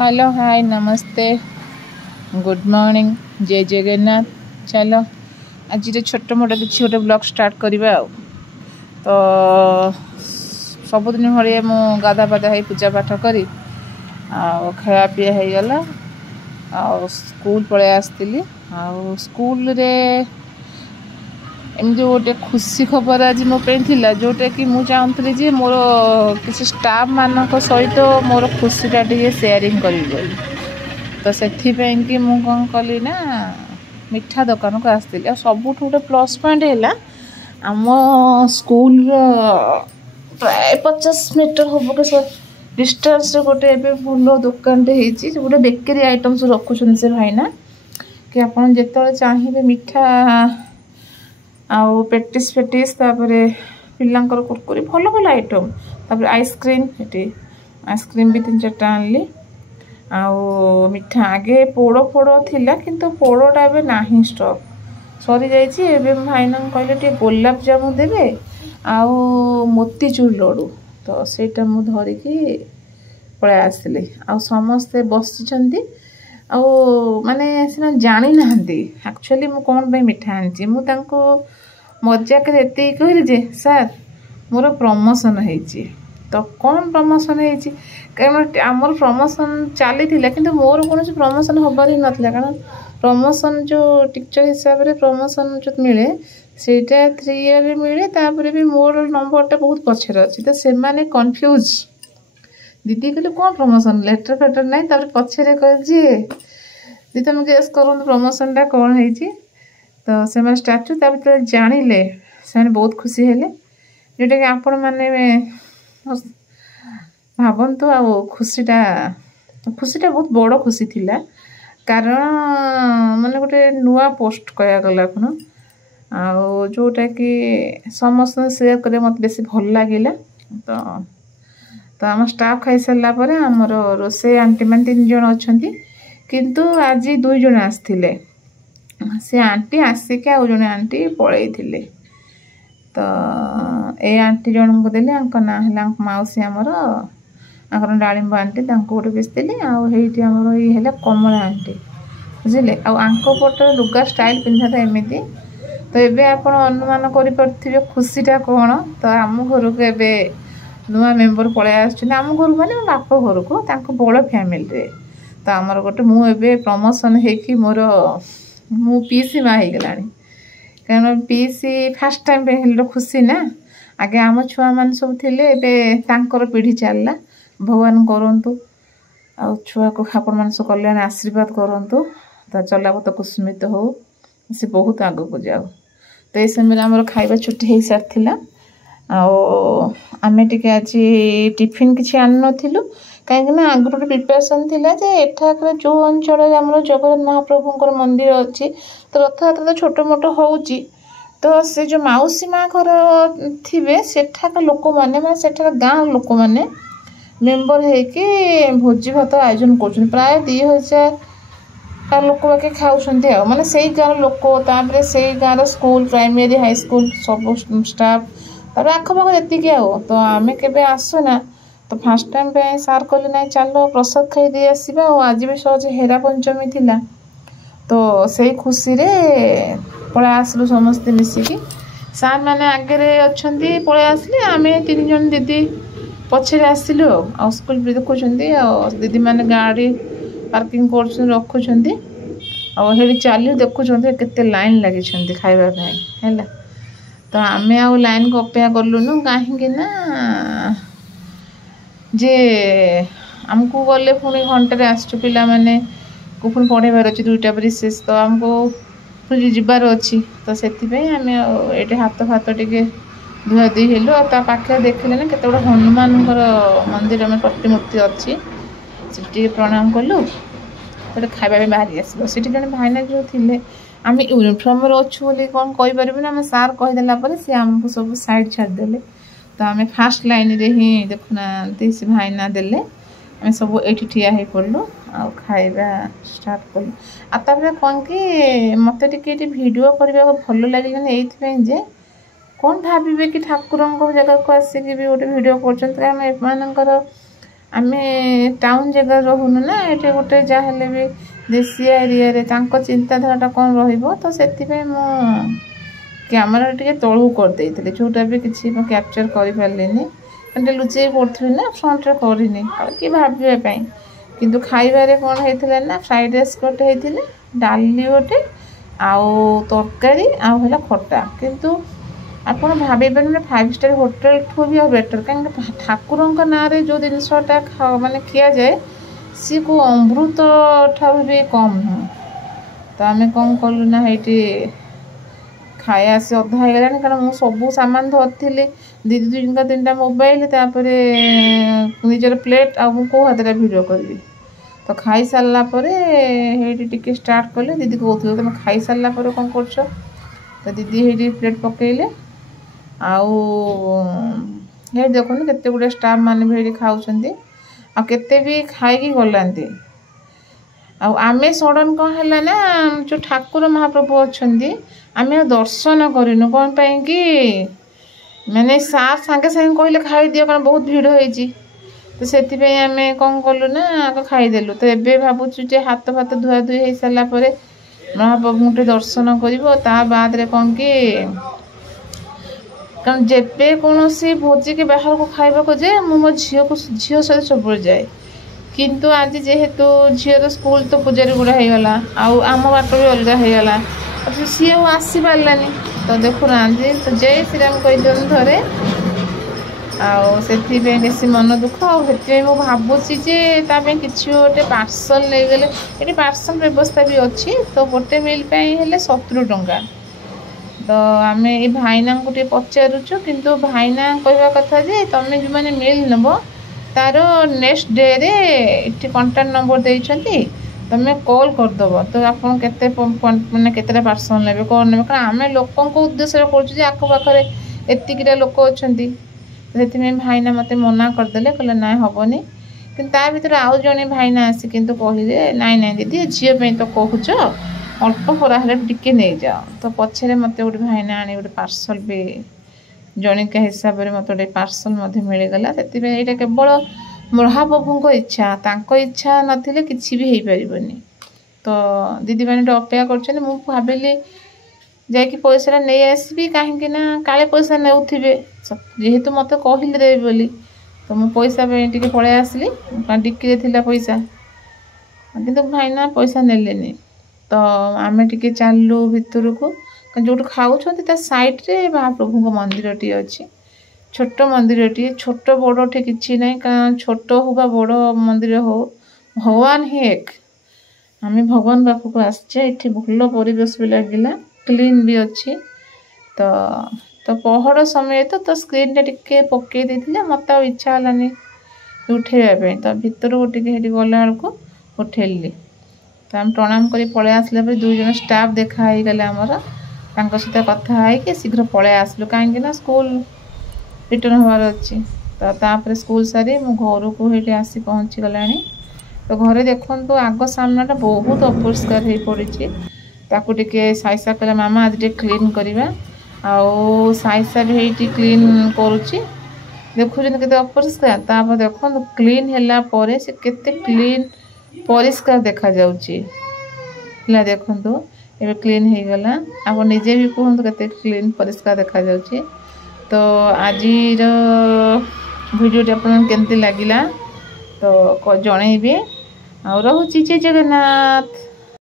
Hello hi नमस्ते good morning जय जगन्नाथ। चलो आज छोट मोट किसी गोटे ब्लॉग स्टार्ट करवा तो सबुदिन भाई मु गाधा पाधा हो पूजा पाठ करी खाया पीया हो गला स्कूल पलि आसती स्कूल रे एमती गोटे खुशी खबर आज मो था जोटा कि मुझे चाहूली जे मोर किसी स्टाफ मान सहित मोर खुशीटा टे सेयारिंग करी तो से कि मुझे कौन कली ना मिठा दुकान को आसती सबुठ गोटे प्लस पॉइंट है आम स्कूल प्राय 50 मीटर हम के डिस्टेंस गोटे भल दुकान गोटे बेकरी आइटम्स रखुन से भाईना कि आप जिते चाहिए मिठा आउ पेटिस फेटिस पिलांकर कुरकुरी भल भल आइटम तापर आइसक्रीम ये आइसक्रीम भी 3-4 आनली आउ मिठा आगे पोड़ फोड़ थिला किंतु पोड़टा ए ना स्टॉक सरी जाइए भाईना कहले टे गोलाप जामुन देवे आउ मोतीचूर लड्डू तो सेटा मु धरिकी पळै आसली आ समस्ते बसिचंती आउ माने सिना जानी नहांती एक्चुअली मु कौन पे मिठा आनी मु तांको मजाक एत कहली जे सर मोर प्रमोशन होती तो कौन प्रमोशन होती कारण आमर प्रमोशन चली कि मोर कौन प्रमोशन हबार ही नाला कारण प्रमोशन जो टीचर हिसाब से प्रमोशन जो मिले सेटा 3 ईयर मिले तापर भी मोर नंबरटा बहुत पछरे अच्छी तो से माने कन्फ्यूज दीदी कहले कौन प्रमोशन लेटर फेटर ना पछरे कह दी तुम गेस कर प्रमोशनटा कौन है तो से स्टाचू जानिले से बहुत खुशी हेले जोटा कि आपण मैंने भावतु आ खुशीटा बहुत बड़ खुशी थिला कारण माने गोटे नुआ पोस्ट कया गला आपण जोटा कि समस्त शेयर करे मत बेसी भल लागिला तो आम स्टाफ खाई सारा पर आमर रोसे आंटी मान 3 जन अच्छा किंतु आज 2 जन आसते से आंटी आसिक आउ जड़े आंटी पलैले तो ए आंटी जन को देली ना है मौसी आमर आंकर डालिंब आंटी गोटे बेचती आईटी आमर ये कमला आंटी बुझे आंक लुगा स्टाइल पिंधाटा एमती तो ये आप अनुमान कर खुशीटा कौन तो आम घर को ए नुआ मेम्बर पलि आम घर माने बाप घर को बड़ फैमिली तो आमर गोटे मुझे प्रमोशन होगी मोर मु पीसी माँ हो गला कारण पीसी फास्ट टाइम पे खुशी ना आगे आम छुआ मान सब थे पीढ़ी चलला भगवान करंतु आ छुआ को आपण मान सब कल्याण आशीर्वाद करंतु तो चलाब तो कुसुमित हो से बहुत आग को जाओ तो ये समय आम खाଇବା छुट्टी हो सारी आमे टिके आज टिफिन किसी आन नथिलु कहीं आगु गोटे प्रिपेरेसन थिला जे एठाकर जो अंचल आमर जगन्नाथ महाप्रभुंकर मंदिर अच्छी तो रथयात्रा तो छोट मोट होउची तो से जो मौसी माँ घर थे सेठाकर लोक मैंने सेठार गाँव लोक मैंने मेम्बर होके भोजी भात आयोजन कर प्राय 2000 लोक बाकी खाऊँ माने से गाँव लोक तापर से गाँव स्कूल प्राइमरी हाई स्कूल सब स्टाफ तापर आखपाख ये तो आमे केबे आसुना तो फास्ट टाइम पे सार कहले ना चलो प्रसाद खाई दे आसवा आज भी सहज हेरा पंचमी थिला तो से खुशी रे पळै आसलु समस्ते मिसिकी सार मैंने आगे अच्छा पळै आसले आमे 3 जन दीदी पछरे आसलु आ स्कूल भी देखुंती दीदी मैंने गाड़ी पार्किंग कर रखुंट आड़ी चली देखुं केते लाइन लगी खाइबा है तो आमे आ लाइन को अपेक्षा कलुनु कहीं जे आमको गले पुणी घंटे आसचु पिला माने को पुणी पढ़ेबार अच्छी 2टा रिसेस तो आमको पुरी जीवार अच्छी तो से ये हाथ फात टे धुआ धुई हेलु पाखे देखले ना केते बड़ा हनुमान मंदिर में प्रतिमूर्ति अच्छी से प्रणाम कलु गोटे खाଇବା बाहरी आसो से जन भाईना जो थे आम यूनिफॉर्म अच्छु बोली कौन कहीपर ना आम सार कहीदेला सी आमको सब साइड छाड़देले तो आम फास्ट लाइन रे ही देखुना से भाईना देले आम सब ये ठिया हो पड़लु आ खाଇବା स्टार्ट कलु आपर कौन कि मत टे भिडियो करने भल लगे ये कौन भावे कि ठाकुर जगह को आसिक भी गोटे भिड कर आमे टाउन जगह रहूनु ना ये गोटे जहाँ भी देशी एरिया रे चिंताधारा कौन रहिबो तो सेतिबे मो कैमरा टे तलू करदे जोटा भी किसी कैप्चर कर पारे कंटे लुचे पड़ी ना फ्रंट रे करनी कि भावे किंतु खाइबारे कौन होता ना फ्राइड राइस गोटे होता डाली गोटे आउ तरकारी आउ खटा किंतु आपड़ भाई पारे 5 स्टार होटेल ठू भी बेटर कहीं ठाकुर ना जो जिनसा माने खिया जाए सी को अमृत ठार भी कम नुह तो आम कौन कलु ना ये खाया आसी अधा हो गला कारण मुझे सब सामान धरी दीदी 2-3टा मोबाइल निजर प्लेट आ कौ हाथ भिडियो करी तो खाई सारा टे स्टार्ट कले दीदी कहते तुम खाई सारा कौन कर तो दीदी ये प्लेट पकईले आउ देखो केते गुड़े स्टाफ मैंने भी खाऊँ आते भी खाई गलांती आमे सडन कौन है ना जो ठाकुर महाप्रभु अच्छा आम दर्शन करनु कौन कि मैंने सार सांगे सांगे कहले खाई दियो कारण बहुत भिड़ होती तो से आम कौन कलु ना खाईदेलु तो ये भावुँ हाथ फात धुआ धुई हो सारापर महाप्रभु टे दर्शन कर बाद कौन कि कारण जेबे कौन सी भोजी के बाहर को खाइबा को जाए मो झील को झील सहित सब जाए किंतु आज जेहेतु झीर स्कूल तो पूजारी गुड़ा होगला आम बाट भी अलग होगला सी आसी पारानी तो देखुना तो जय श्रीराम कही थोड़े आती बेसी मन दुख आती भावुची कि गोटे पार्सल नहीं गले ये पार्सल व्यवस्था भी अच्छी तो गोटे मिल हेले 70 टंका तो आम ये भाईना को पचारूचु किंतु भाईना कहवा कथा जे तुम जो मैंने मिल नब तार नेक्स्ट डे रे इटी कांटेक्ट नंबर देइछंती तुम कॉल करदब तो आप मैंने केतटा पार्सल ने कौन ने कारण आम लोक उद्देश्य कर आखपाखे एतिकटा लोक अच्छा तो भाईना मत मना करदे कहले ना हेनी कि भर आउ जड़े भाईना आसी किंतु कहले नाई नाई दीदी झील तो कहूच अल्प पराहे टिके नहीं जाओ तो पछे मत गोटे भाईना आनी गोटे पार्सल भी जणिका हिसाब से मत गोटे पार्सल मिलगला से यहाँ केवल महाप्रभु इच्छा तांको इच्छा नथिले किछि भी हो पारिबनी तो दीदी मैंने अपेक्षा कर भाविली जाकि पैसा नहीं आसबी कहीं काले पैसा नेउथिबे जेहेतु मत कहले देबे बोली तो मु पैसा टिके पळे आसली डिक्की थिला पैसा किंतु भाईना पैसा नेलेनी तो आम टिके चलू भितर को जो खाऊँ साइड रे महाप्रभु मंदिर टी अच्छी छोट मंदिर टी छोट बड़ टे कि ना कारण छोट हो बा बड़ मंदिर हो भगवान ही एक आम भगवान पाखक आसचे ये भल परिवेश भी लगिला क्लीन भी अच्छी तो तो पहड़ समय तो स्क्रीन टे पकई देते मत इच्छा है उठेवाई तो भितर को टे गला बेलू उठेली तो आम प्रणाम कर पलि आसला 2 जन स्टाफ देखाई गले आमर सहित कथा है शीघ्र पलि आसलु कहीं स्कूल रिटर्न हबार अच्छी तो तापर स्कूल सारी मु घर को ये आसी पहुँची गला तो घरे देखु आग सामनाटा बहुत अपरिष्कार हो पड़ी ताकू टे साइसा कहला मामा आज टे क्लीन करवा आउ साइसा भी ये क्लीन करुच्ची देखुं के अपरिष्कार तापर देखो क्लीन है से केते क्लीन परिष्कार देखा जाउची देखु ये क्लीन हो गला आप निजे भी कहतु केते क्लीन परिष्कार देखा जाउची तो आज वीडियो आपन केमती लगिला तो जनइबे आ रहुची जय जगन्नाथ।